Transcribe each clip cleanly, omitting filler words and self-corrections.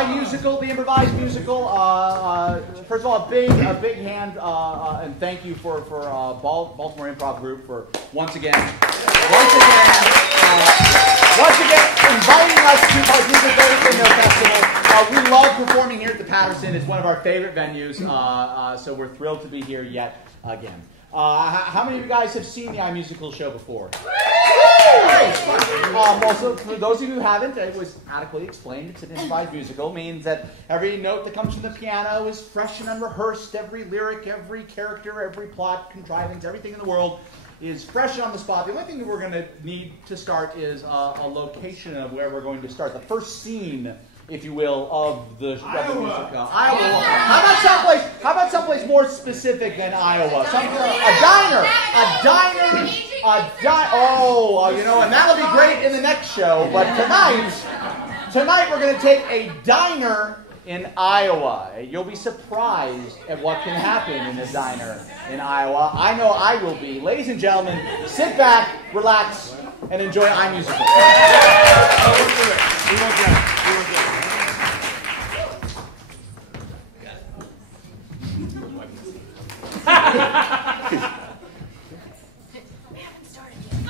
iMusical, the improvised musical. First of all, a big hand and thank you for Baltimore Improv Group for once again inviting us to participate in their festival. We love performing here at the Patterson. It's one of our favorite venues, so we're thrilled to be here yet again. How many of you guys have seen the iMusical show before? Also, for those of you who haven't, it was adequately explained. It's an improvised musical. Means that every note that comes from the piano is fresh and unrehearsed. Every lyric, every character, every plot, contrivance, everything in the world is fresh on the spot. The only thing that we're going to need to start is a location of where we're going to start. The first scene, if you will, of the musical. Iowa. How about someplace more specific than Iowa? A diner. And that'll be great in the next show. But tonight we're going to take a diner in Iowa. You'll be surprised at what can happen in a diner in Iowa. I know I will be. Ladies and gentlemen, sit back, relax, and enjoy iMusical. We won't get it. We haven't started yet.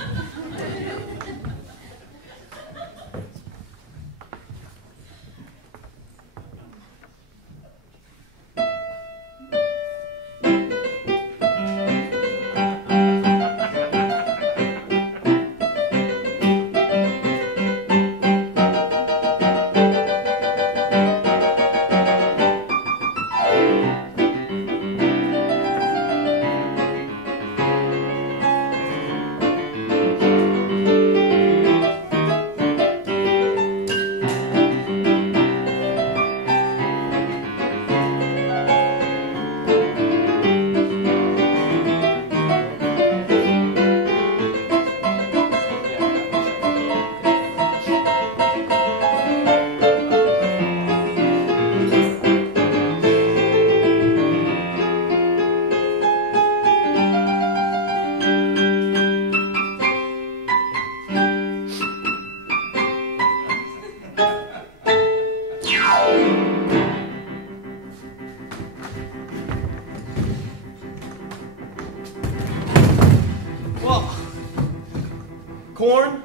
Corn?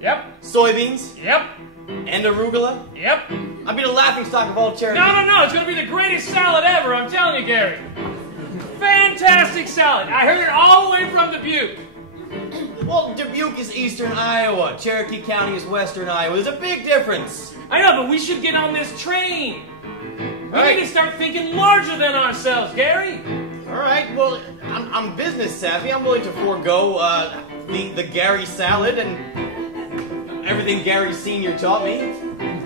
Yep. Soybeans? Yep. And arugula? Yep. I'd be the laughingstock of all charity. No. It's going to be the greatest salad ever, I'm telling you, Gary. Fantastic salad. I heard it all the way from Dubuque. Well, Dubuque is eastern Iowa. Cherokee County is western Iowa. There's a big difference. I know, but we should get on this train. We need to start thinking larger than ourselves, Gary. All right, well, I'm business savvy. I'm willing to forego the Gary salad and everything Gary Sr. taught me.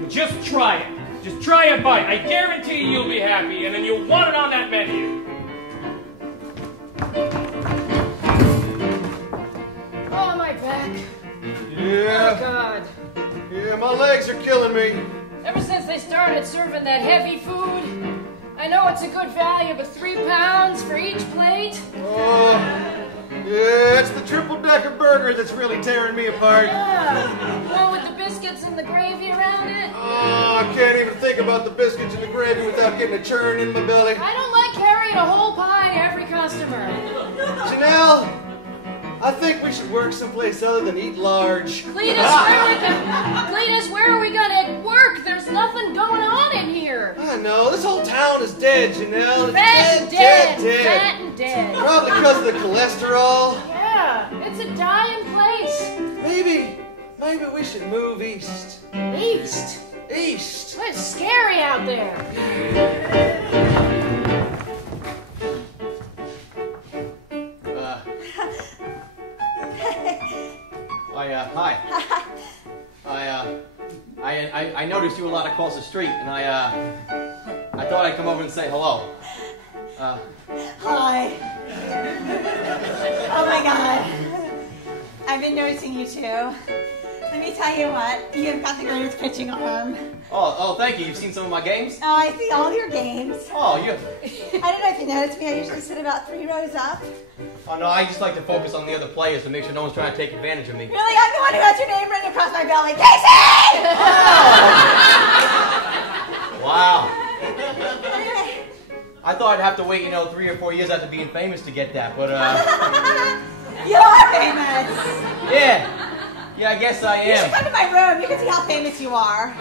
Just try it. Just try a bite. I guarantee you'll be happy, and then you'll want it on that menu. Oh, my back. Yeah. Oh, God. Yeah, my legs are killing me. Ever since they started serving that heavy food, I know it's a good value, but 3 pounds for each plate? Oh, yeah, it's the triple-decker burger that's really tearing me apart. Yeah, one with the biscuits and the gravy around it. Oh, I can't even think about the biscuits and the gravy without getting a churn in my belly. I don't like carrying a whole pie to every customer. Janelle, I think we should work someplace other than eat large. Cletus, where are we gonna work? There's nothing going on in here. I know, this whole town is dead, Janelle. It's Fat and dead. Probably because of the cholesterol. Yeah, it's a dying place. Maybe we should move east. East? East. Well, it's scary out there. Hi. I noticed you a lot across the street, and I thought I'd come over and say hello. Hi. Oh my God. I've been noticing you too. Let me tell you what, you've got the greatest pitching arm. Oh, thank you. You've seen some of my games? Oh, I see all your games. Oh, you... I don't know if you noticed me, I usually sit about 3 rows up. Oh, no, I just like to focus on the other players to make sure no one's trying to take advantage of me. Really? I'm the one who has your name written across my belly. Casey! Oh. thought I'd have to wait, 3 or 4 years after being famous to get that, but You are famous. yeah, I guess I You should am. come to my room. You can see how famous you are.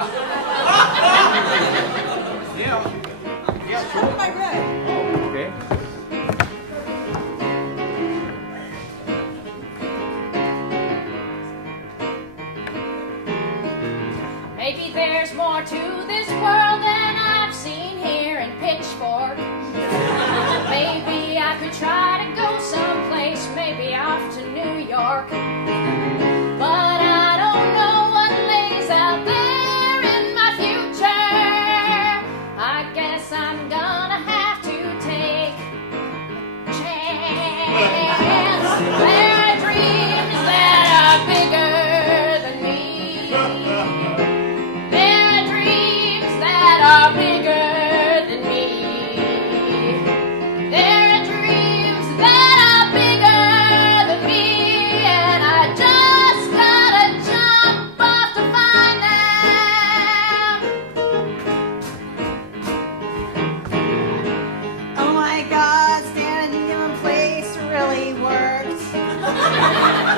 Yeah, Come to my room. okay. Maybe there's more to this world than I've seen here in Pitchfork. Maybe I could try to go someplace, maybe off to New York. But I don't know what lays out there in my future. I guess I'm gonna have to take a chance. There are dreams that are bigger than me. There are dreams that are bigger than me. There are dreams that are bigger than me, and I just gotta jump off to find them. Oh my God, standing in one place really worked.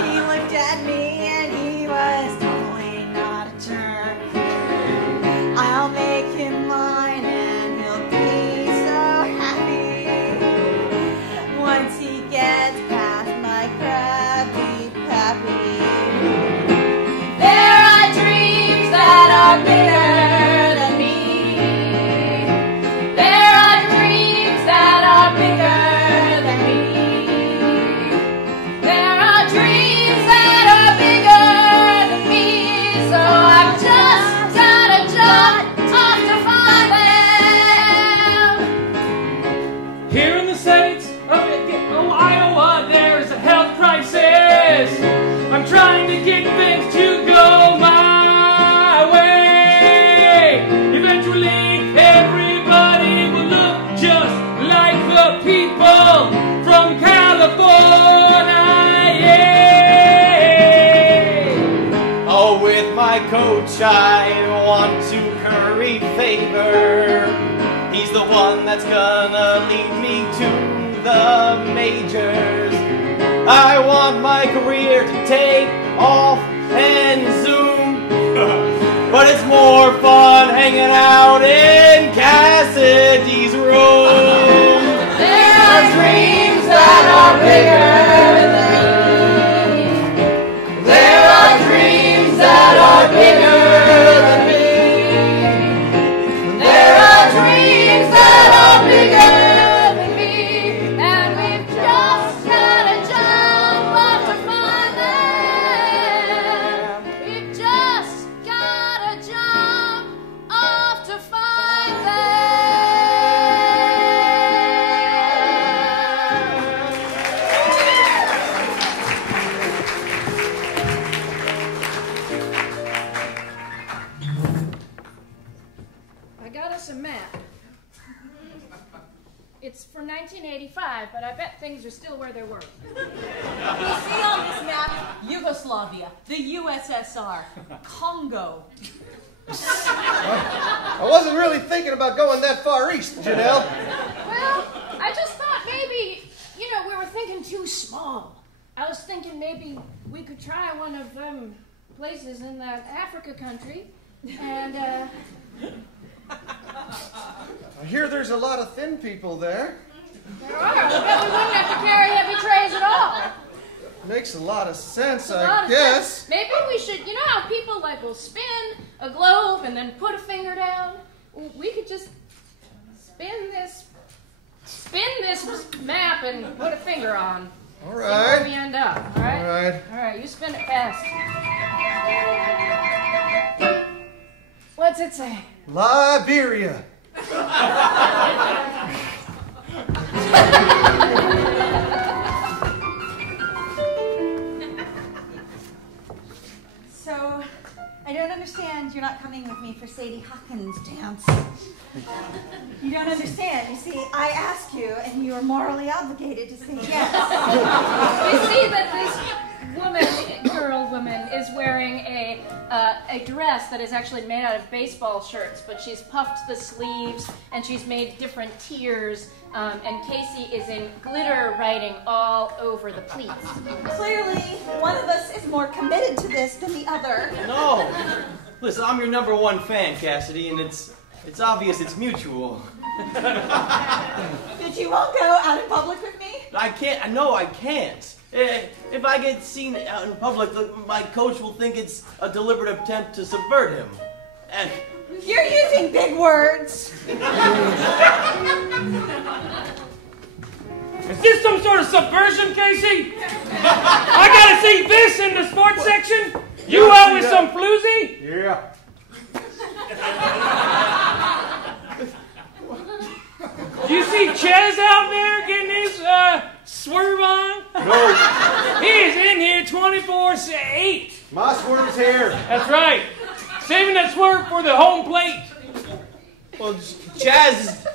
He looked at me and he was totally not a jerk. I'll make him mine and he'll be so happy once he gets past my Krabby Pappy. There are dreams that are bigger than me. There are dreams that are bigger than me. There are dreams that are bigger than me. So I've just gotta jump off to find them. Here in the States of Iowa, there's a health crisis. I'm trying to get things to go my way. Eventually, everybody will look just like the people from California. Yeah. Oh, with my coach, I want to curry favor. He's the one that's gonna lead me to the majors. I want my career to take off and zoom, but it's more fun hanging out in Cassidy's room. There are dreams that are bigger than me. There are dreams that are bigger than me. There are dreams that are bigger than me, and we've just gotta jump off to find them. We've just gotta jump off to find them. I got us a map. It's for 1985, but I bet things are still where they were. We see on this map Yugoslavia, the USSR, Congo. I wasn't really thinking about going that far east, Janelle. Well, I just thought maybe, we were thinking too small. I was thinking maybe we could try one of them places in that Africa country, and, I hear there's a lot of thin people there. there are. I bet we wouldn't have to carry heavy trays at all. Makes a lot of sense, A lot I of guess. sense. Maybe we should, how people will spin a globe and then put a finger down? We could just spin this map and put a finger on. All See where we right. end up, all right? All right. All right, you spin it fast. What's it say? Liberia. So, I don't understand you're not coming with me for Sadie Hawkins' dance. You don't understand. You see, I asked you, and you are morally obligated to say yes. You see that woman is wearing a dress that is actually made out of baseball shirts, but she's puffed the sleeves and she's made different tiers, and Casey is in glitter writing all over the pleats. Clearly, one of us is more committed to this than the other. No. Listen, I'm your #1 fan, Cassidy, and it's obvious it's mutual. But you won't go out in public with me? I can't. No, I can't. If I get seen out in public, my coach will think it's a deliberate attempt to subvert him. And You're using big words. Is this some sort of subversion, Casey? I gotta see this in the sports section? You out with some floozy? Yeah. Do you see Chez out there getting his swerve on? No. He is in here 24/8. My swerve's here. That's right. Saving that swerve for the home plate. well, Chaz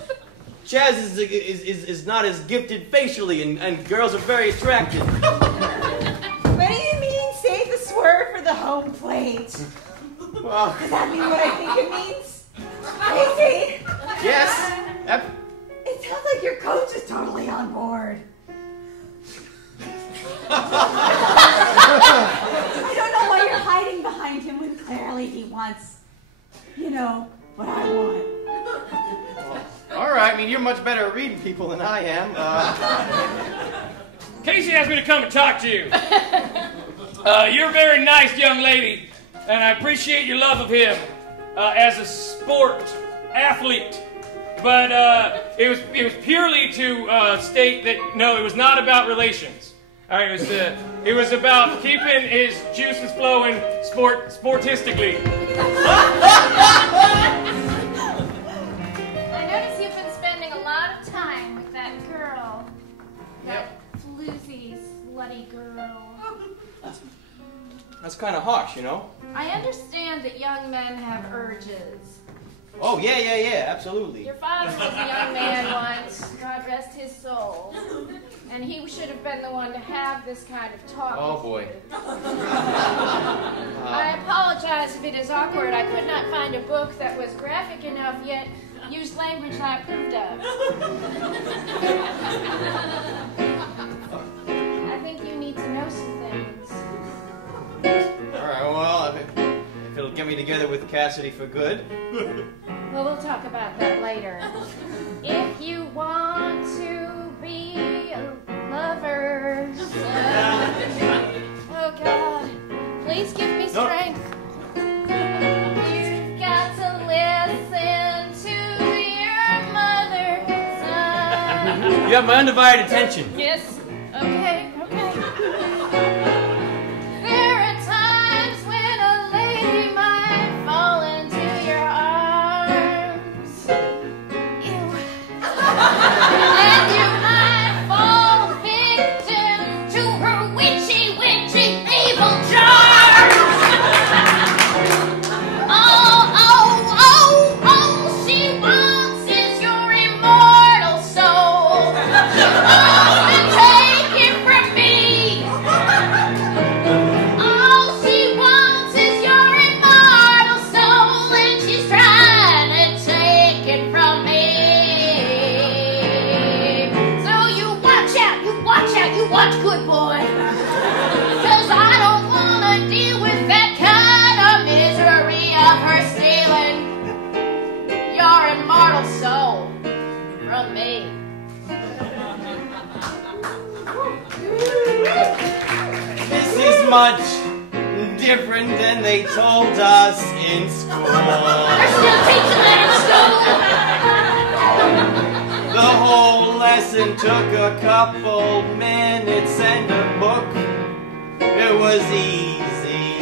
is not as gifted facially, and girls are very attractive. What do you mean, save the swerve for the home plate? Well, Does that mean what I think it means? Casey? yes. It sounds like your coach is totally on board. I don't know why you're hiding behind him when clearly he wants, what I want. All right. I mean, you're much better at reading people than I am. Casey asked me to come and talk to you. You're a very nice young lady, and I appreciate your love of him as a sport athlete. But it was purely to state that no, it was not about relations. All right, it was about keeping his juices flowing sportistically. I notice you've been spending a lot of time with that girl. That floozy, slutty girl. That's kind of harsh, you know. I understand that young men have urges. Oh yeah, absolutely. Your father was a young man once, God rest his soul, and he should have been the one to have this kind of talk. Oh boy. I apologize if it is awkward. I could not find a book that was graphic enough yet used language I approved of. I think you need to know some things. All right. Well, if it'll get me together with Cassidy for good. Well, we'll talk about that later. If you want to be lovers, oh God, please give me strength. You've got to listen to your mother, son. You have my undivided attention. Yes. Okay. There are times when a lady might fall into your arms. Ew. And you might fall victim to her witchy evil charms. All she wants is your immortal soul. She wants to take it from me. All she wants is your immortal soul, and she's trying to take it from me. So you watch out, you watch good, boy. 'Cause I don't want to deal with that kind of misery of her stealing your immortal soul from me. This is much different than they told us in school. They're still teaching that in school. The whole lesson took a couple minutes and a book. It was easy.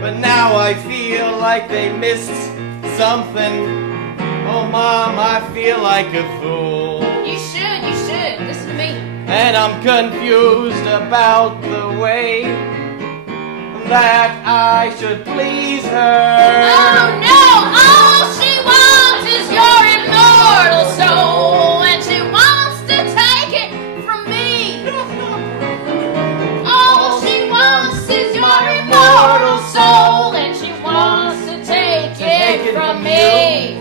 But now I feel like they missed something. Oh, Mom, I feel like a fool. You should. Listen to me. And I'm confused about the way that I should please her. Oh no! All she wants is your immortal soul, and she wants to take it from me. from me.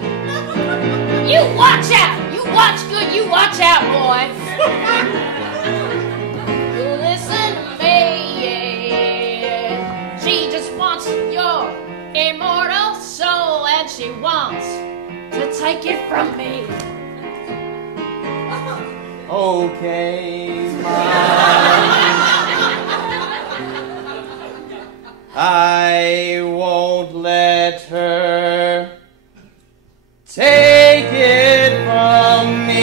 You watch out. You watch good. You watch out, boy. You listen to me. Yeah. She just wants your immortal soul, and she wants to take it from me. Okay, Mom. I won't let her take it from me.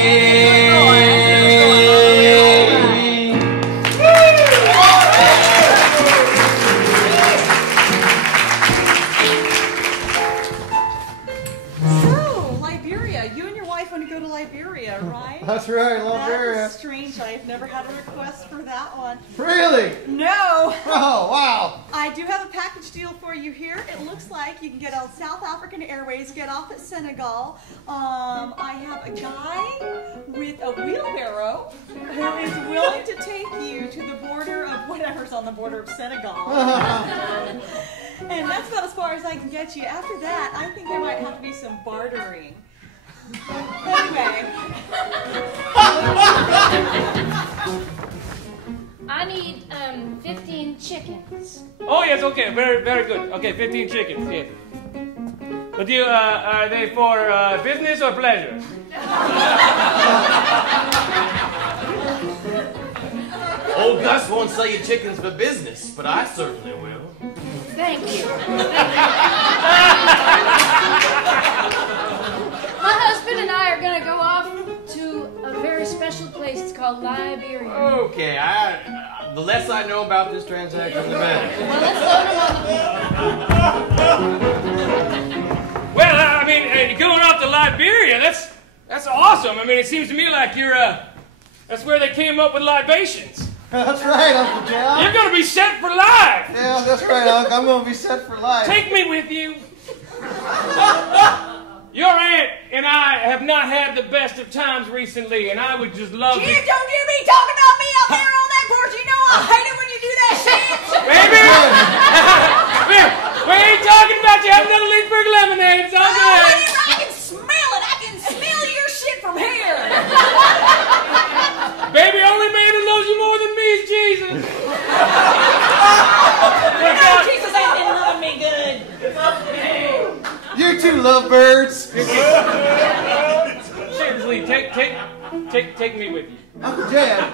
So, Liberia. You and your wife want to go to Liberia, right? That's right, Liberia. That's strange. I've never had a request for that one. Really? No. Oh, wow. I do have a package deal for you here. It looks like you can get on South African Airways, get off at Senegal. I have a guy with a wheelbarrow who is willing to take you to the border of whatever's on the border of Senegal. And that's about as far as I can get you. After that, I think there might have to be some bartering. Anyway. I need 15 chickens. Oh yes, okay, very, very good. Okay, 15 chickens. Yes. But you, are they for business or pleasure? Old Gus won't sell you chickens for business, but I certainly will. Thank you. My husband and I are going to go off to a very special place. It's called Liberia. Okay, the less I know about this transaction, the better. Well, let's load them on the... Well, I mean, you're going off to Liberia. That's awesome. I mean, it seems to me like you're that's where they came up with libations. That's right, Uncle John. You're going to be set for life. Yeah, that's right, Uncle. I'm going to be set for life. Take me with you. Your aunt and I have not had the best of times recently, and I would just love You to... don't hear me talking about me out there on that porch. You know I hate it when you do that shit. Baby! We ain't talking about you. Have another Leesburg lemonade. It's all Oh, good. whatever. I can smell it. I can smell your shit from here. Baby, only man who loves you more than me is Jesus. You know Jesus ain't been loving me good. You two lovebirds. Seriously, take me with you. Uncle Jed,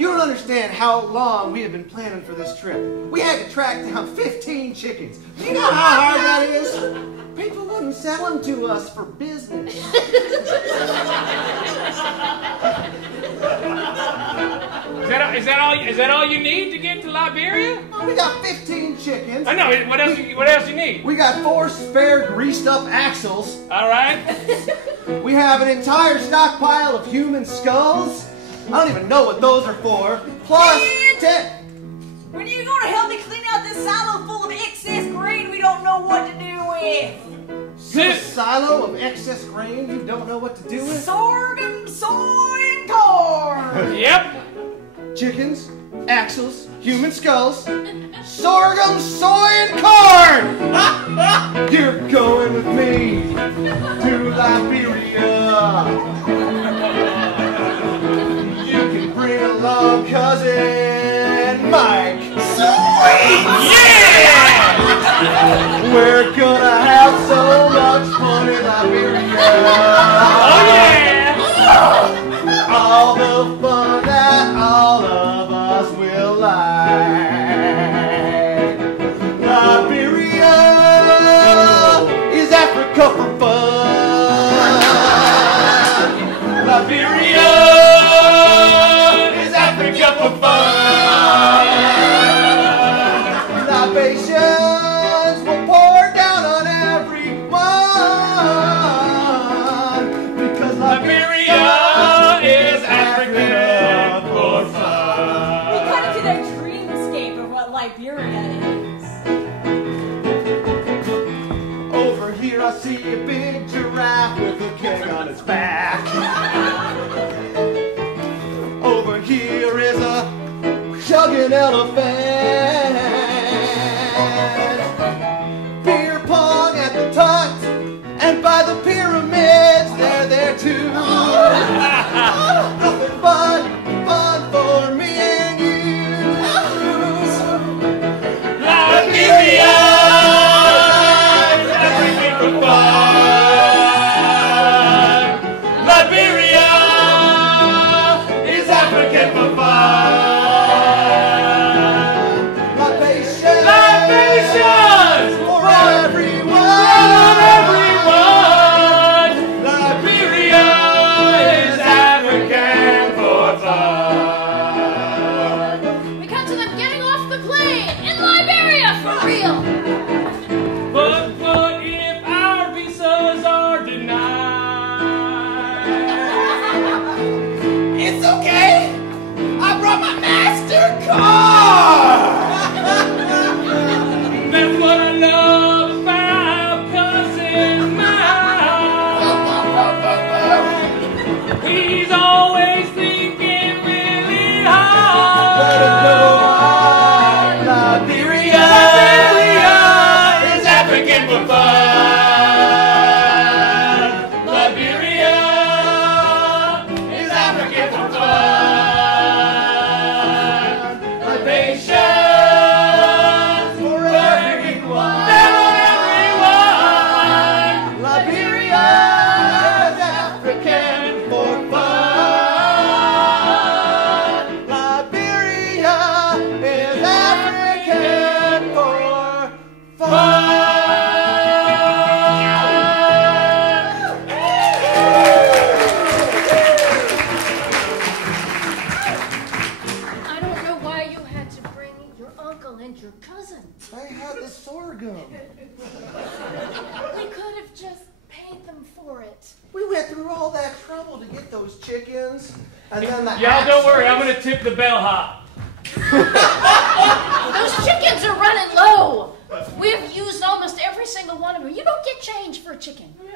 you don't understand how long we have been planning for this trip. We had to track down 15 chickens. Do you know how hard that is? People wouldn't sell them to us for business. Is that all you need to get to Liberia? Oh, we got 15 chickens. I know. What else you need? We got 4 spare greased up axles. All right. We have an entire stockpile of human skulls. I don't even know what those are for. Plus 10. When are you going to help me clean out this silo full of excess grain we don't know what to do with? You're a silo of excess grain you don't know what to do with? Sorghum, soy, and corn. Yep. Chickens, axles, human skulls, sorghum, soy, and corn! You're going with me to Liberia. You can bring along cousin Mike. Sweet! Yeah! We're gonna have so much fun in Liberia. Oh yeah! All the fun that all of us will like. Liberia is Africa for fun. Liberia is Africa for fun. Libations will pour down on everyone because Liberia is Africa for fun. We cut into their dreamscape of what Liberia is. Over here I see a big giraffe with a keg on its back. Over here is a chugging elephant. Beer pong at the tut And by the pyramids, they're there too. Nothing but fun for me and you. Liberia is everything for fun. Liberia is African for fun. Libations for everyone. Liberia is African for fun. We cut to them getting off the plane in Liberia for real. But what if our visas are denied? It's okay. I brought my MasterCard. That's what I love about cousin mine. He's always thinking really hard. Liberia is African for fun. Liberia is African for fun. Libations for everyone. Liberia is African for fun. Liberia is African for fun. I don't know why you had to bring your uncle and your cousin. I had the sorghum. We could have just paid them for it. We went through all that trouble to get those chickens, and then the Y'all don't worry, I'm gonna tip the bellhop. Those chickens are running low. We have used almost every single one of them. You don't get change for a chicken. change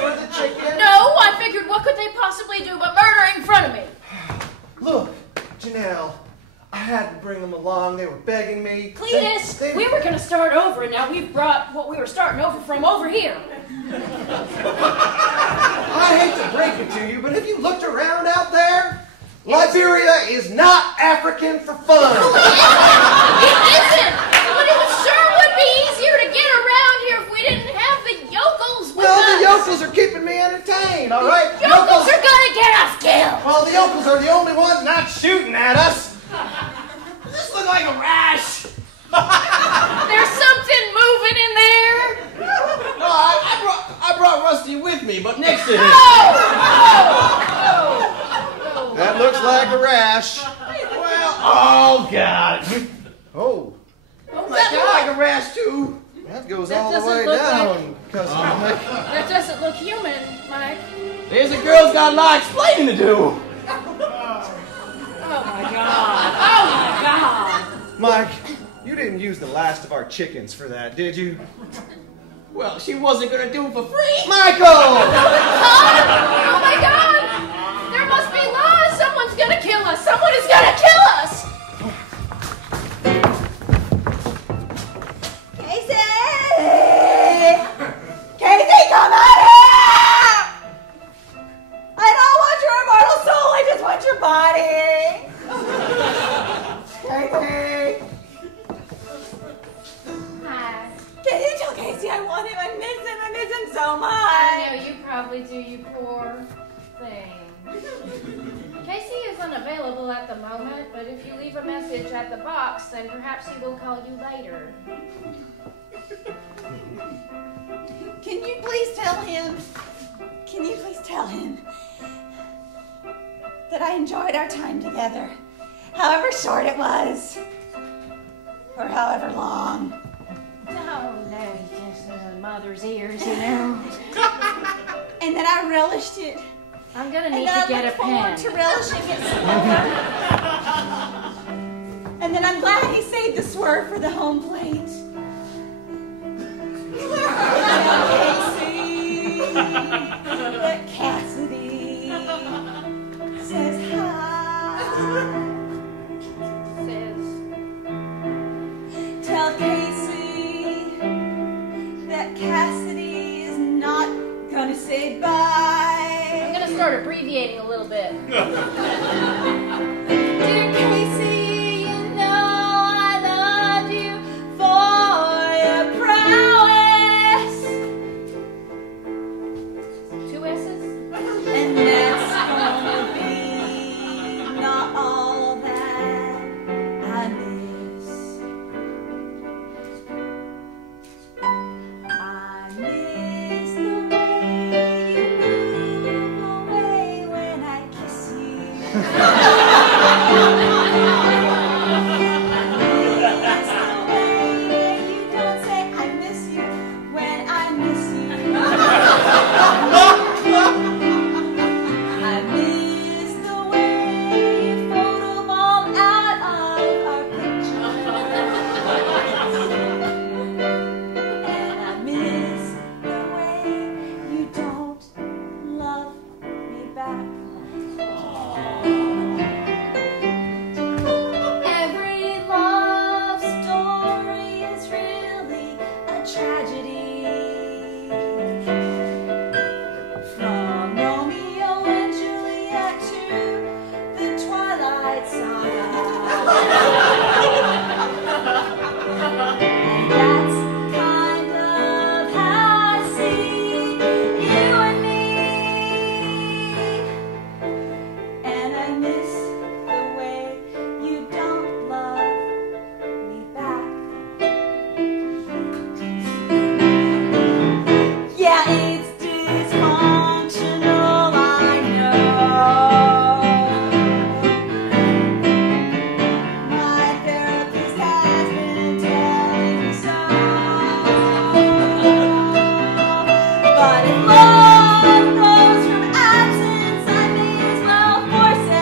for the chicken. No, I figured what could they possibly do but murder in front of me? Look, Janelle, I had to bring them along. They were begging me. Cletus, we were going to start over, and now we've brought what we were starting over from over here. I hate to break it to you, but have you looked around out there? Liberia is not African for fun. It isn't, but it sure would be easier to get around here if we didn't have the yokels with us. Well, the yokels are keeping me entertained, all right? Yokels are going to get us killed. Well, the yokels are the only ones not shooting at us. Does this look like a rash? There's something moving in there. No, I brought Rusty with me, but next to him. That looks like a rash. Well, oh God. Oh, What That looks like a rash too. that goes That all the doesn't way look down, cousin Mike. That doesn't look human, Mike. There's a girl's got a lot of explaining to do. Oh my God. Oh my God. Mike, you didn't use the last of our chickens for that, did you? Well, she wasn't gonna do it for free. Michael! Oh my God. There must be laws. Someone's going to kill us. Someone is going to kill us. Casey! Casey, come out here! I don't want your immortal soul, I just want your body! Casey! Hi. Can you tell Casey I want him? I miss him so much! I know you probably do, you poor thing. Casey is unavailable at the moment, but if you leave a message at the box, then perhaps he will call you later. Can you please tell him that I enjoyed our time together, however short it was, or however long? Oh, no, just mother's ears, you know. And that I relished it. I'm gonna And need that to I get a look forward pen. to relishing it some more. And then I'm glad he saved the swerve for the home plate. Casey, that Cassidy says hi. Tell Casey start abbreviating a little bit. Dear Casey, you know I love you for your prowess. 2 S's? And that's gonna be not all that I miss. I miss the way you move away when I kiss you. I miss the way you don't say I miss you when I miss you. I miss the way you photobomb out of our picture. And I miss the way you don't love me back. Every love story is really a tragedy. From Romeo and Juliet to the Twilight Saga. And that's kind of how I see you and me. And I miss the way you don't love me back. Yeah, it's dysfunctional, I know. My therapist has been telling me so. But if love grows from absence, I may as well force it.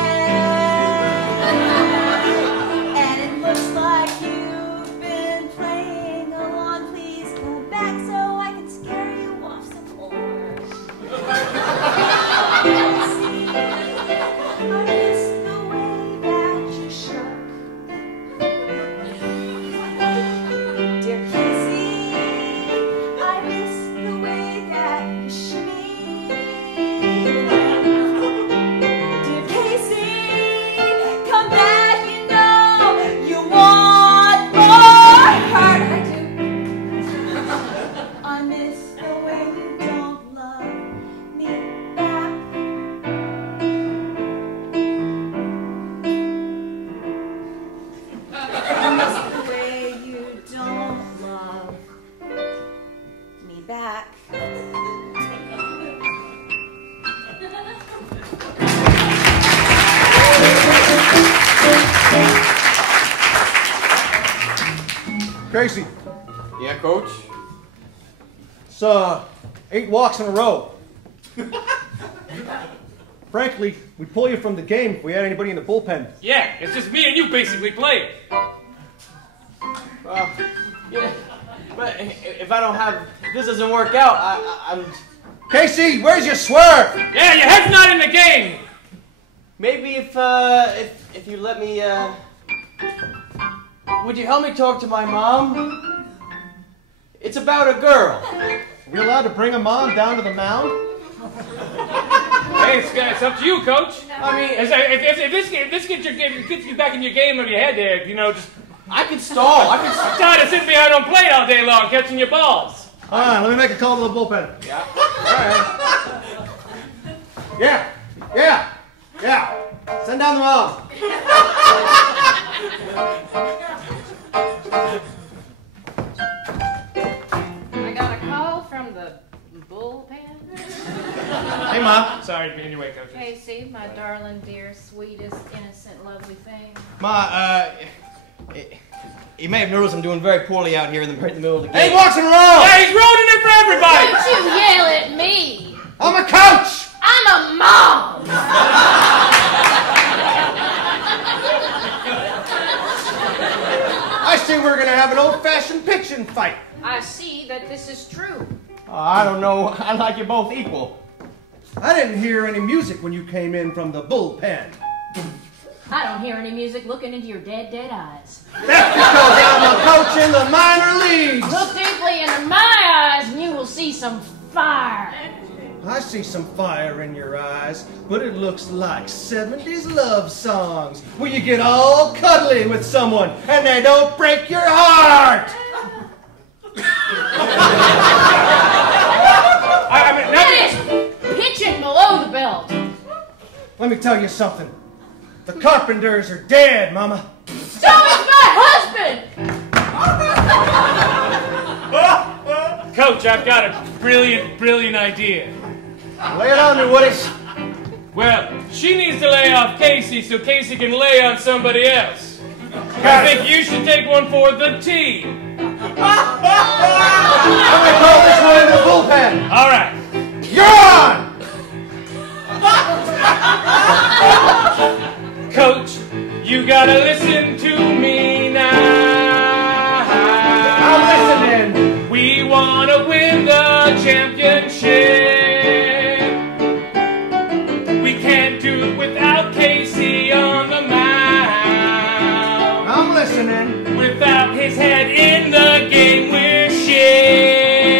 And it looks like you've been playing along. Please come back so I can scare you off some more. See, I miss the way that you shook. Dear Casey, I miss the way that you shimmy. Dear Casey, come back, you know you want more heart. I do. I miss the way you don't love me back. I miss the way you don't love me back. Casey, Yeah, Coach? it's 8 walks in a row. Frankly, we'd pull you from the game if we had anybody in the bullpen. Yeah, it's just me and you basically playing. Yeah. But if I don't have, if this doesn't work out, I'm. Casey, where's your swerve? Yeah, your head's not in the game. Maybe if you let me, would you help me talk to my mom? It's about a girl. Are we allowed to bring a mom down to the mound? Hey, it's up to you, Coach. I mean, If this gets you back in your game of your head there, you know, just I can stall. I'm tired of sitting behind on plate all day long catching your balls. All right, let me make a call to the bullpen. Yeah. All right. Yeah. Send down the mom. I got a call from the bullpen. Hey, Mom. Sorry to be in your way, Coach. Casey, my darling, dear, sweetest, innocent, lovely thing. Ma, you may have noticed I'm doing very poorly out here in the middle of the game. 8 walks in a row. Yeah, he's ruining it for everybody. Don't you yell at me! I'm a coach. I'm a mom! I see we're going to have an old-fashioned pitching fight. I see that this is true. I don't know. I like you both equal. I didn't hear any music when you came in from the bullpen. I don't hear any music looking into your dead eyes. That's because I'm a coach in the minor leagues. Look deeply into my eyes and you will see some fire. I see some fire in your eyes, but it looks like 70s love songs where you get all cuddly with someone and they don't break your heart. That is pitching below the belt. Let me tell you something. The Carpenters are dead, Mama. So is my husband! Coach, I've got a brilliant idea. Lay it on me, Woody. Well, she needs to lay off Casey so Casey can lay on somebody else. I think you should take one for the team. I'm gonna call this one in the bullpen. All right. You're on! Coach, you gotta listen to me now. I'm listening. We wanna win the championship. We can't do it without Casey on the mound. I'm listening. Without his head in the game, we're shit.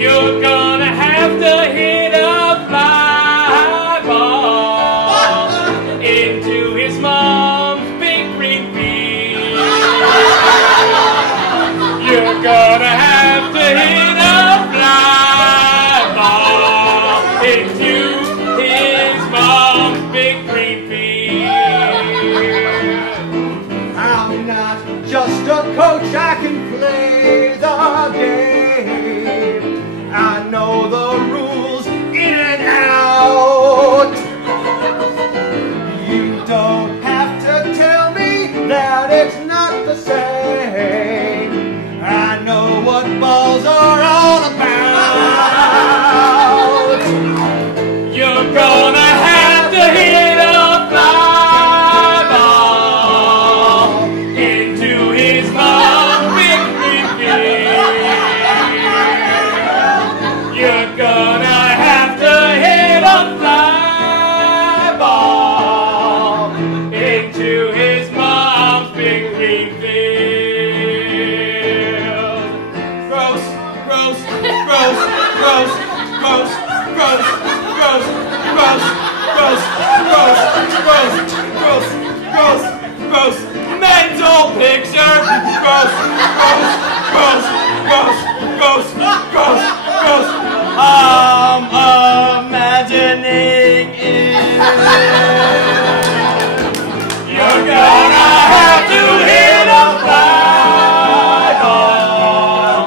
You're gonna have to hit a fly ball into his mom's big green field. You're gonna have to hit a fly ball into his mom's big green field. I'm not just a coach, I can play the game. I know the rules in and out. You don't have to tell me that it's not the same. I know what balls are all about. You're gonna have to hit a fly ball into his mom's big green field. You're gonna have to hit a fly ball into his mom's big green field. Gross, gross, gross, gross, gross, gross, gross, gross, gross, gross, gross, gross, gross, gross, mental picture. Gross, gross, gross, gross, gross, gross, gross. I'm imagining it. You're gonna have to hit a fly ball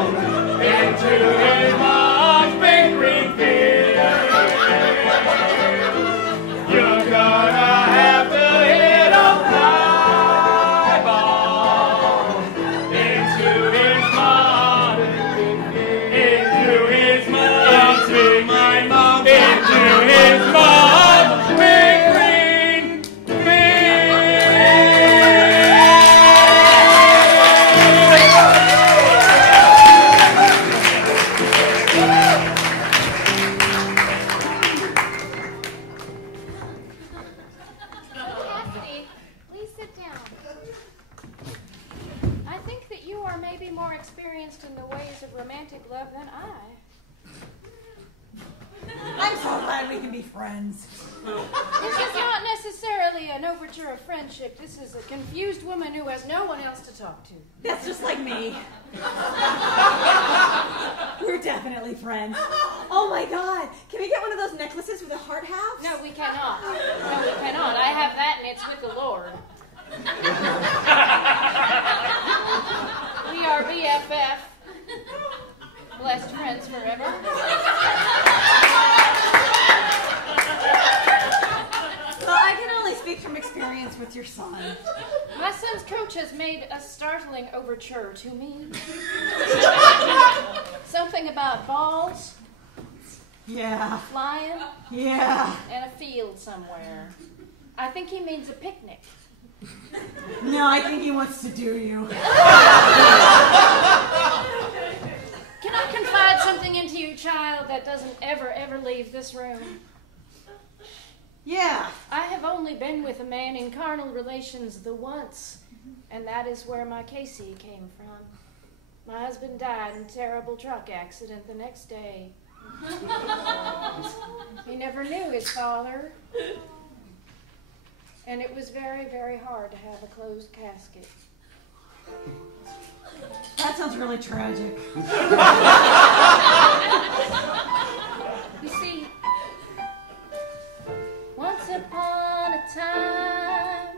into his mom's big green field. You're gonna have to hit a fly ball into his mom's into his mom's big green Kathy, please sit down. I think that you are maybe more experienced in the ways of romantic love than I. I'm so glad we can be friends. This is not necessarily an overture of friendship. This is a confused woman who has no one else to talk to. That's just like me. We're definitely friends. Oh my God! Can we get one of those necklaces with a heart halves? No, we cannot. No, we cannot. I have that, and it's with the Lord. We are BFF. Blessed friends forever. Well, I can only speak from experience with your son. My son's coach has made a startling overture to me. Something about balls, Yeah. flying, Yeah. and a field somewhere. I think he means a picnic. No, I think he wants to do you. Can I confide something into you, child, that doesn't ever leave this room? Yeah. I have only been with a man in carnal relations the once, and that is where my Casey came from. My husband died in a terrible truck accident the next day. He never knew his father. And it was very, very hard to have a closed casket. That sounds really tragic. You see, once upon a time,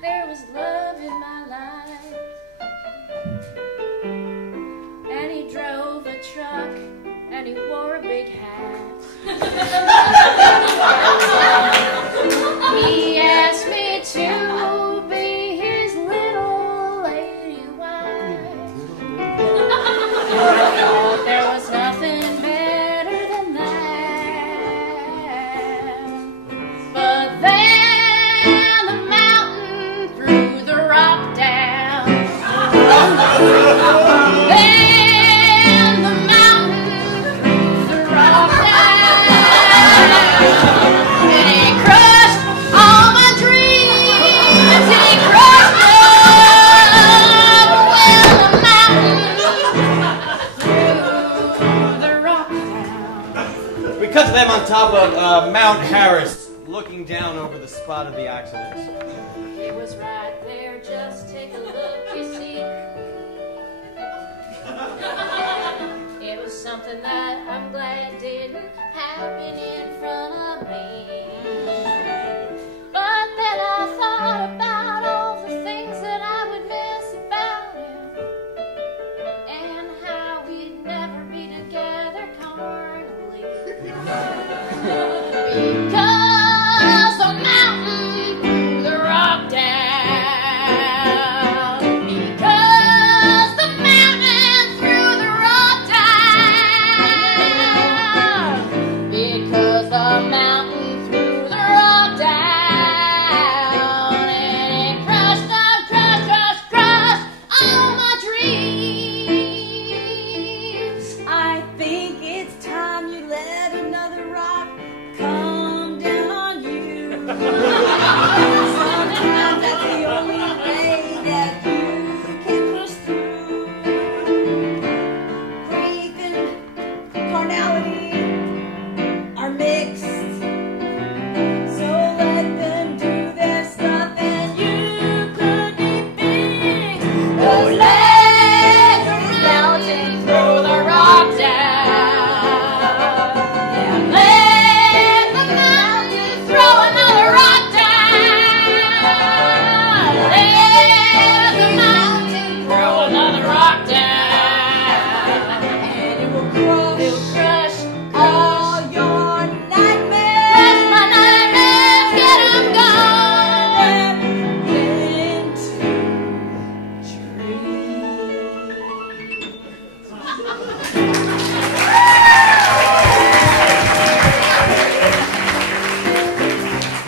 there was love in my life. And he drove a truck, and he wore a big hat. He asked me to be his little lady wife. There was nothing better than that. But then the mountain threw the rock down. Then the mountain threw the rock down. And it crushed all my dreams. It crushed them. Well, the mountain threw the rock down. We cut to them on top of Mount Harris, looking down over the spot of the accident. It was right there, just take a look, you see. It was something that I'm glad didn't happen in front of me. But then I thought about all the things that I would miss about him, and how we'd never be together carnally. Because the mountain threw the rock down. Because the mountain threw the rock down. Because the mountain threw the rock down. And it crushed all my dreams. I think it's time you let another rock come down on you. Sometimes that's the only way that you can push through. Faith and carnality are mixed. So let them do their stuff and you could be fixed. Those legs are mountain, throw the rock down. Yeah, let the mountain throw another rock down. Let the mountain throw another rock down. And it will crush all your nightmares. Crush my nightmares, get 'em gone into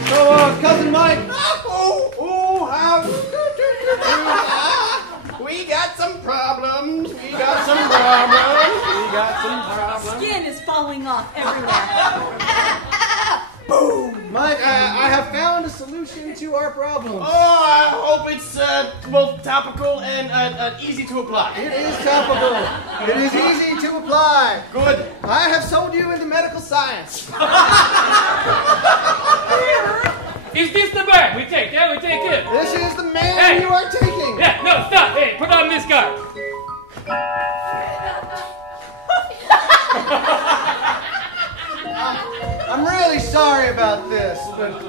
So, Cousin Mike. We got some problems. Skin is falling off everywhere. Mike, I have found a solution to our problems. Oh, I hope it's both topical and easy to apply. It is topical. It is easy to apply. Good. I have sold you into medical science. Is this the man we take? Yeah, we take it. This is the man Hey. you are taking. Yeah, no, stop. Hey, put on this guy. I'm really sorry about this, but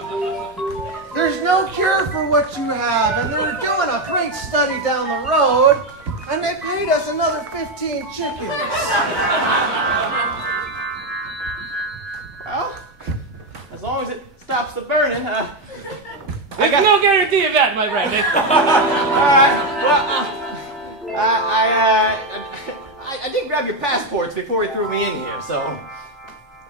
there's no cure for what you have, and they're doing a great study down the road, and they paid us another 15 chickens. Well, as long as it stops the burning, There's no guarantee of that, my friend. I did grab your passports before he threw me in here, so...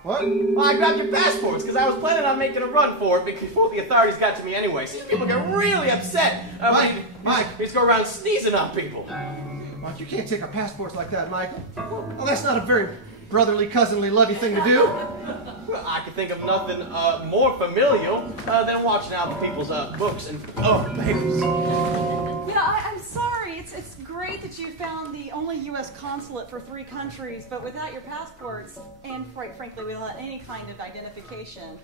What? Well, I grabbed your passports because I was planning on making a run for it before the authorities got to me anyway. See, people get really upset when Mike. you just go around sneezing on people. Mike, you can't take our passports like that, Mike. Well, that's not a very brotherly, cousinly, lovey thing to do. Well, I can think of nothing more familial than watching out for people's books and papers. Yeah, I'm sorry. It's great that you found the only U.S. consulate for 3 countries, but without your passports, and quite frankly, without any kind of identification,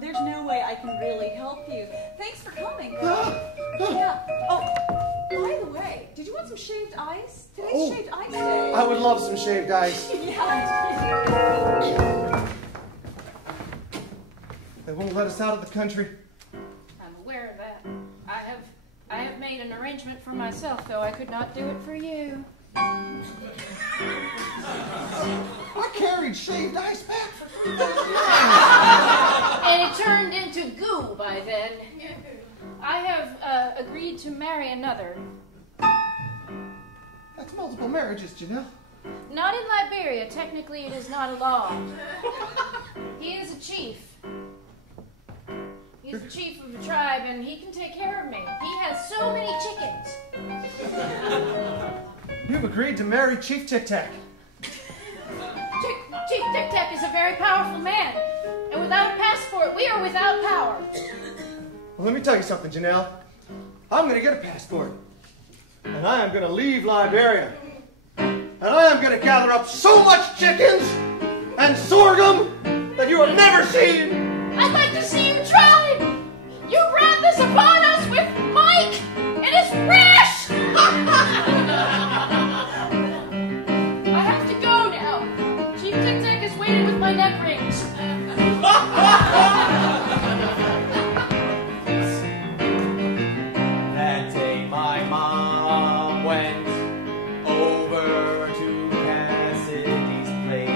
there's no way I can really help you. Thanks for coming. Yeah. Oh, by the way, did you want some shaved ice? Today's shaved ice day. I would love some shaved ice. Yeah. They won't let us out of the country. I'm aware of that. I have made an arrangement for myself, though I could not do it for you. I carried shaved ice back for 3,000 years. And it turned into goo by then. I have agreed to marry another. That's multiple marriages, Janelle. Not in Liberia. Technically, it is not a law. He is a chief. He's the chief of a tribe, and he can take care of me. He has so many chickens. You've agreed to marry Chief Tic Tac. Chief Tic Tac is a very powerful man, and without a passport, we are without power. Well, let me tell you something, Janelle. I'm going to get a passport, and I am going to leave Liberia, and I am going to gather up so much chickens and sorghum that you have never seen. I'd like to see you try. You brought this upon us with Mike. It is rash. I have to go now. Chief Tic Tac is waiting with my neck rings. That day my mom went over to Cassidy's place.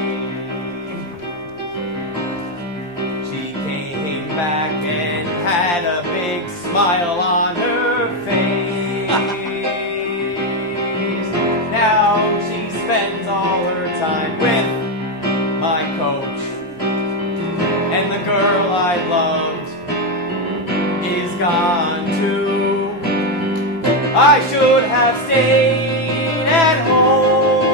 She came back and had a big smile on her face. Now she spends all her time with my coach, and the girl I loved is gone too. I should have stayed at home.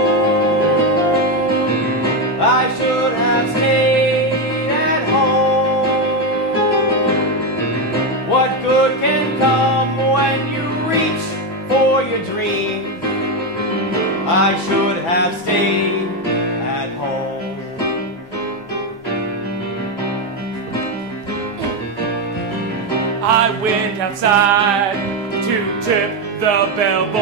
I should have stayed at home. What good can come when you reach for your dream? I should have stayed at home. I went outside to tip the bellboy,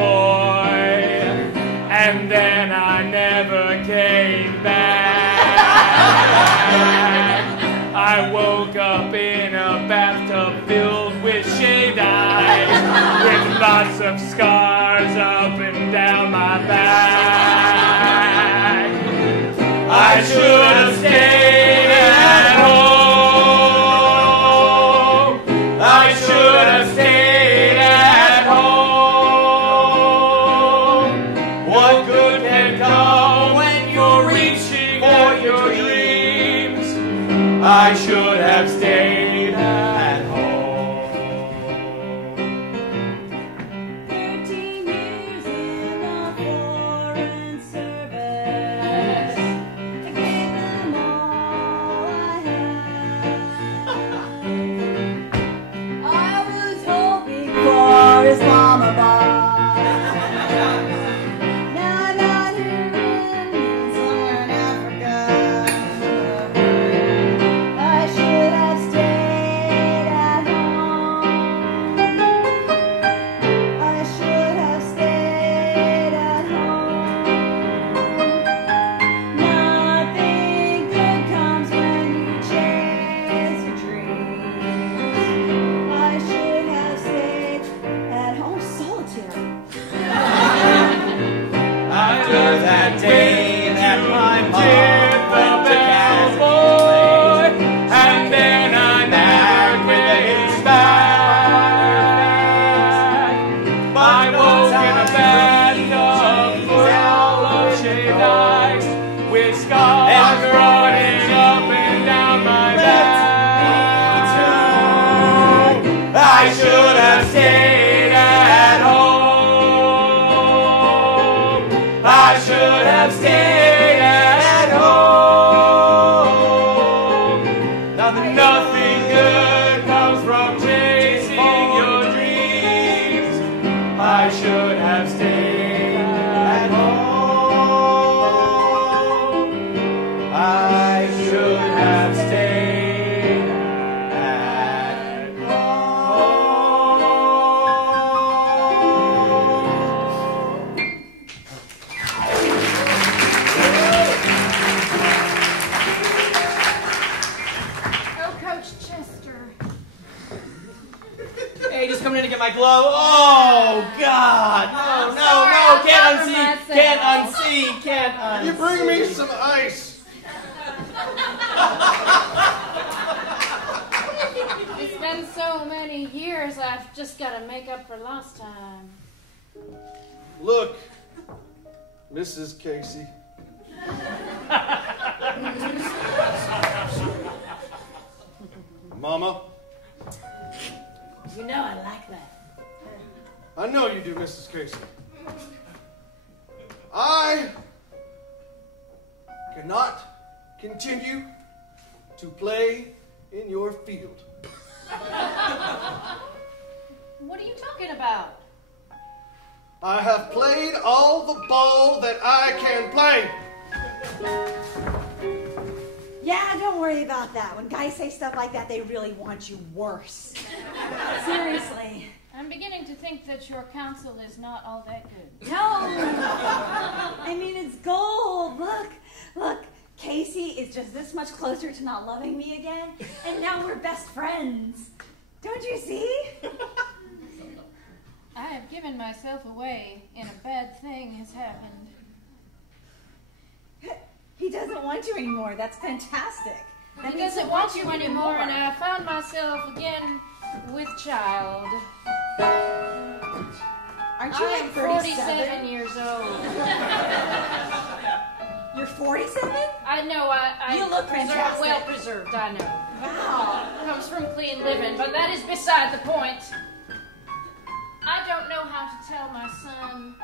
and then I never came back. I woke up in a bathtub filled with shaved ice, with lots of scars up and down my back. I should have stayed at home. I should have stayed at home. What good can come when you're reaching for your dreams? I should have stayed at home. 13 years in the foreign service. I gave them all I had. I was hoping for Islamabad. Now I'm out here in southern Africa. I should have stayed at home. I should have stayed at home. Nothing good comes when you chase your dreams. I should have stayed at home. Solitary. After that day that my mom Did the went to Cassidy's bellboy, place, and then I never came back. I woke in a bathtub full of shaved ice, with scars running up and down my back. I should have stayed at home. I should have stayed blow. Oh, God. No, can't unsee. You bring me some ice. It's been so many years, I've just got to make up for lost time. Look, Mrs. Casey. Mama. You know I like that. I know you do, Mrs. Casey. I cannot continue to play in your field. What are you talking about? I have played all the ball that I can play. Yeah, don't worry about that. When guys say stuff like that, they really want you worse. Seriously. I'm beginning to think that your counsel is not all that good. No. I mean, it's gold. Look. Casey is just this much closer to not loving me again, and now we're best friends. Don't you see? I have given myself away, and a bad thing has happened. He doesn't want you anymore. That's fantastic. That He means doesn't want you anymore, and I found myself again with child. Aren't you I like am 47 years old. You're 47? I know, You look fantastic. Well preserved, I know. Wow. Comes from clean living, but that is beside the point. I don't know how to tell my son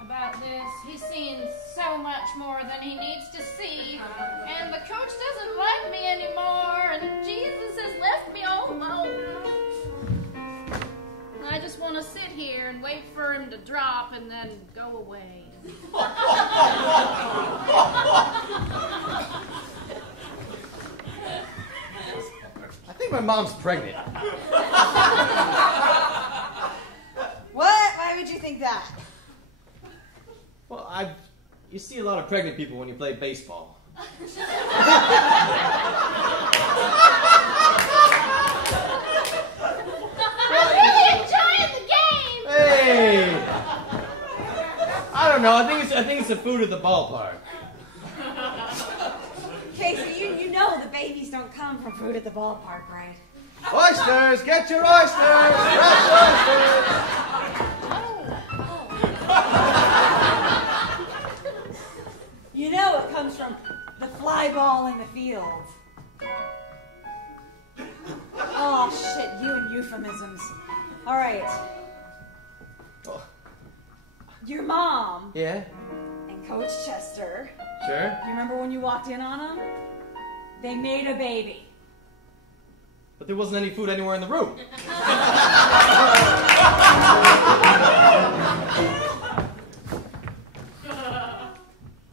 about this. He's seen so much more than he needs to see, and the coach doesn't like me anymore, and Jesus has left me all alone. I just want to sit here and wait for him to drop and then go away. I think my mom's pregnant. What? Why would you think that? Well, you see a lot of pregnant people when you play baseball. I'm really enjoying the game! Hey! I don't know. I think it's the food at the ballpark. Casey, you know the babies don't come from food at the ballpark, right? Oysters! Get your oysters! Fresh oysters! You know it comes from the fly ball in the field. Oh, shit, you and euphemisms. All right. Oh. Your mom Yeah? and Coach Chester, Sure. you remember when you walked in on them? They made a baby. But there wasn't any food anywhere in the room.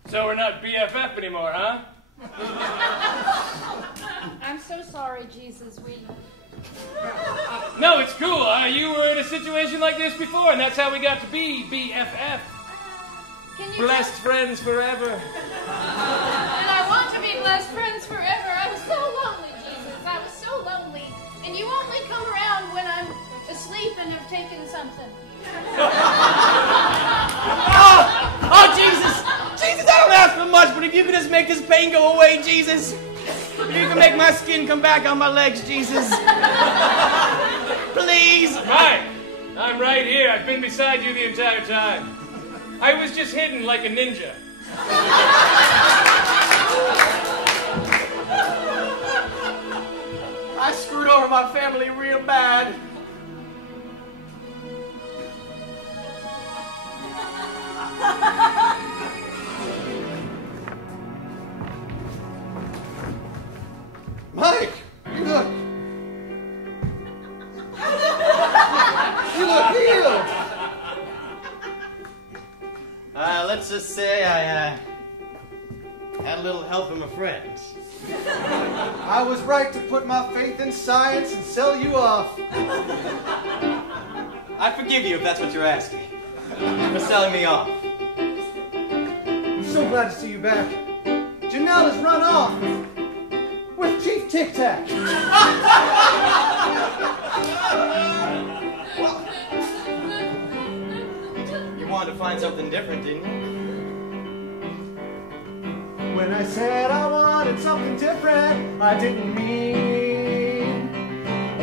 So we're not BFF anymore, huh? I'm so sorry, Jesus. No, it's cool. You were in a situation like this before, and that's how we got to be BFF. Can you Blessed friends forever. And I want to be blessed friends forever. I was so lonely, Jesus. I was so lonely. And you only come around when I'm asleep and have taken something. Oh, Jesus! Jesus, I don't ask for much, but if you could just make this pain go away, Jesus. If you can make my skin come back on my legs, Jesus. Please. Hi, I'm right here. I've been beside you the entire time. I was just hidden like a ninja. I screwed over my family real bad. Mike, you look. You look healed. Let's just say I had a little help from a friend. I was right to put my faith in science and sell you off. I forgive you if that's what you're asking. For selling me off. I'm so glad to see you back. Janelle has run off with Chief Tic Tac. Well, to find something different, didn't you? When I said I wanted something different, I didn't mean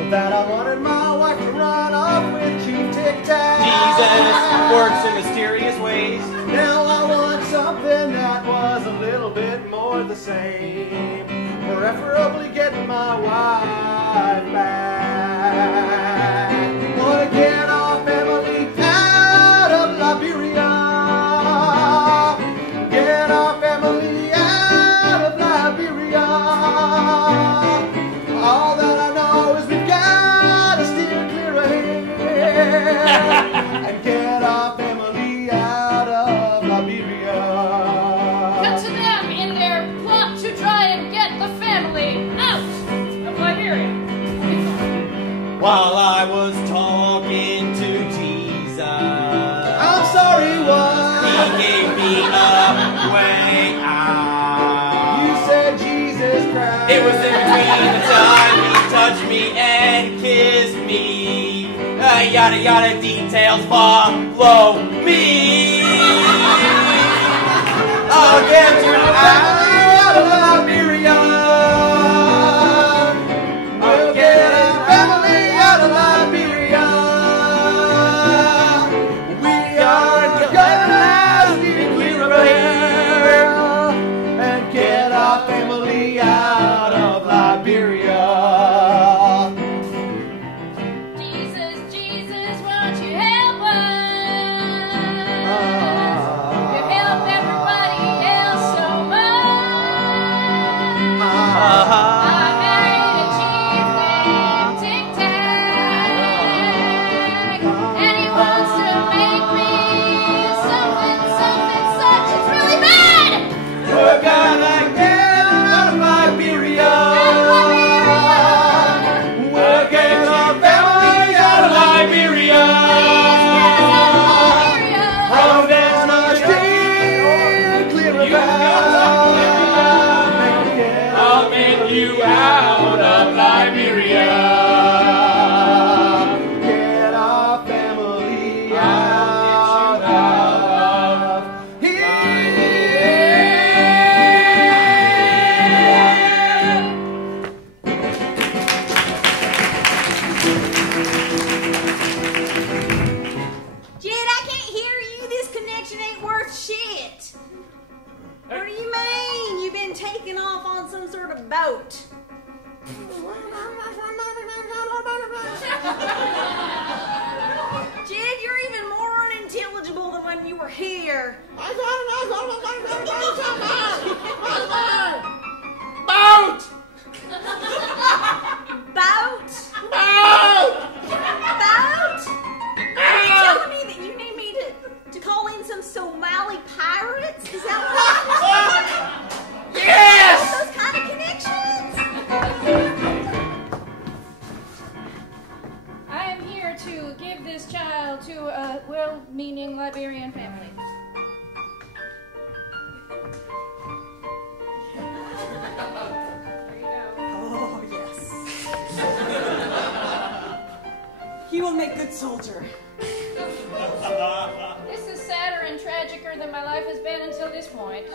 that I wanted my wife to run off with Chief Tic Tac. Jesus works in mysterious ways. Now I want something that was a little bit more the same, preferably getting my wife back. Wanna get off Emily out of Liberia. Get off Emily out of Liberia. All that I know is we've got to steer clear of here and get off Emily out of Liberia. Cut to them in their plot to try and get the family out of Liberia. While I was talking to Jesus, I'm sorry, what? he gave me a way out. You said Jesus Christ. It was in between the time he touched me and kissed me. Yada yada details follow me. I'll get you out of Liberia. I'll get our family out of Liberia. We are gonna steer clear of here and get our family out of Liberia. Jesus, Jesus, won't you help us? You helped everybody else so much. I married a chief named Tic Tac, and he wants to make me something, something, such. It's really bad. We're gonna get out of Liberia. We'll get our family out of Liberia. From there's no steer clear of I'll make you out of Liberia. Get our family out of Jed, I can't hear you. This connection ain't worth shit. What do you mean? You've been taken off on some sort of boat. Jed, you're even more unintelligible than when you were here. Boat! Boat? Boat! Boat? Are you telling me that you need me to call in some Somali pirates? Is that what? Yes! Those kind of connections? I am here to give this child to a well-meaning Liberian family. There you go. Oh, yes. He will make good soldier. This is sadder and tragicer than my life has been until this point.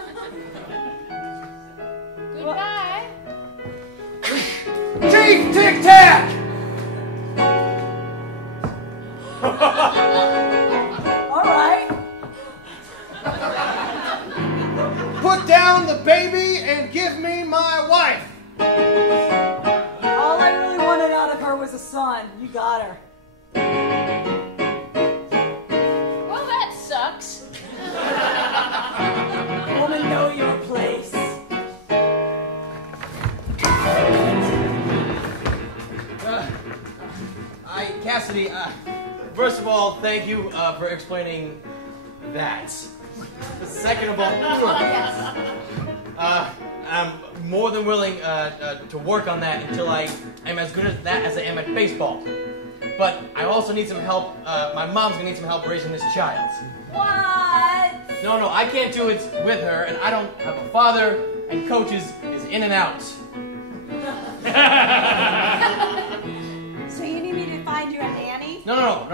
Goodbye. Chief Tic Tac! All right. Put down the baby and give me my wife. All I really wanted out of her was a son. You got her. Well, that sucks. Woman, know your place. Cassidy, first of all, thank you for explaining that. Second of all, I'm more than willing to work on that until I am as good at that as I am at baseball. But I also need some help. My mom's gonna need some help raising this child. What? No, I can't do it with her, and I don't have a father, and Coach is in and out. So you need me to find you a nanny? No, No.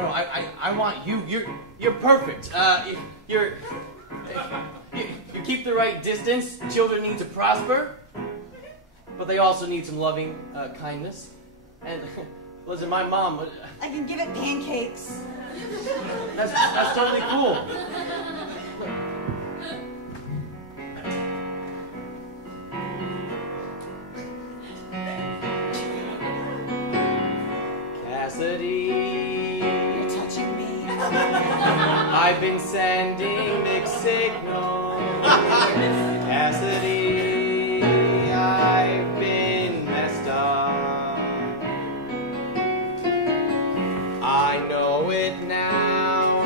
I want you. You're perfect. You keep the right distance. Children need to prosper, but they also need some loving kindness. And listen, my mom. I can give it pancakes. That's totally cool. Cassidy, You're touching me. I've been sending mixed signals. Cassidy, I've been messed up. I know it now.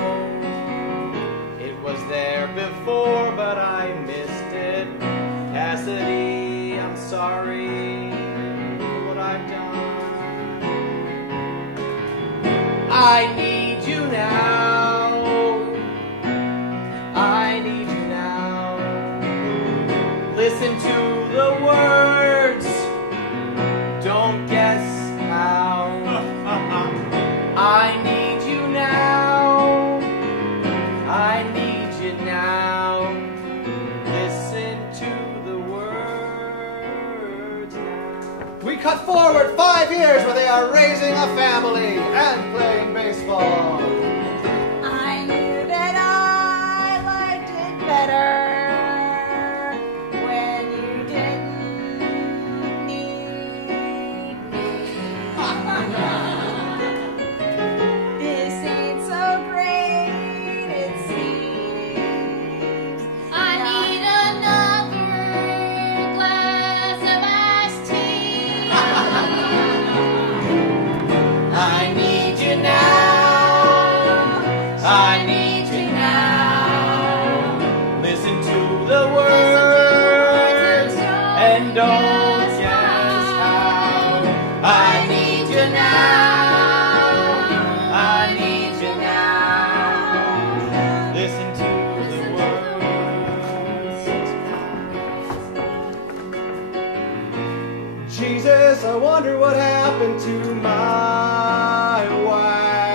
It was there before, but I missed it. Cassidy, I'm sorry for what I've done. I need you now. I need you now. Listen to the words. Don't guess how. I need you now. I need you now. Listen to the words now. We cut forward 5 years where they are raising a family and playing baseball. I knew that I liked it better when you didn't need me. This ain't so great, it seems. I need another glass of iced tea. I need you now. I need you now. Listen to the words and don't guess how. I need you now. I need you now. Listen to the words. Jesus, I wonder what happened to my wife.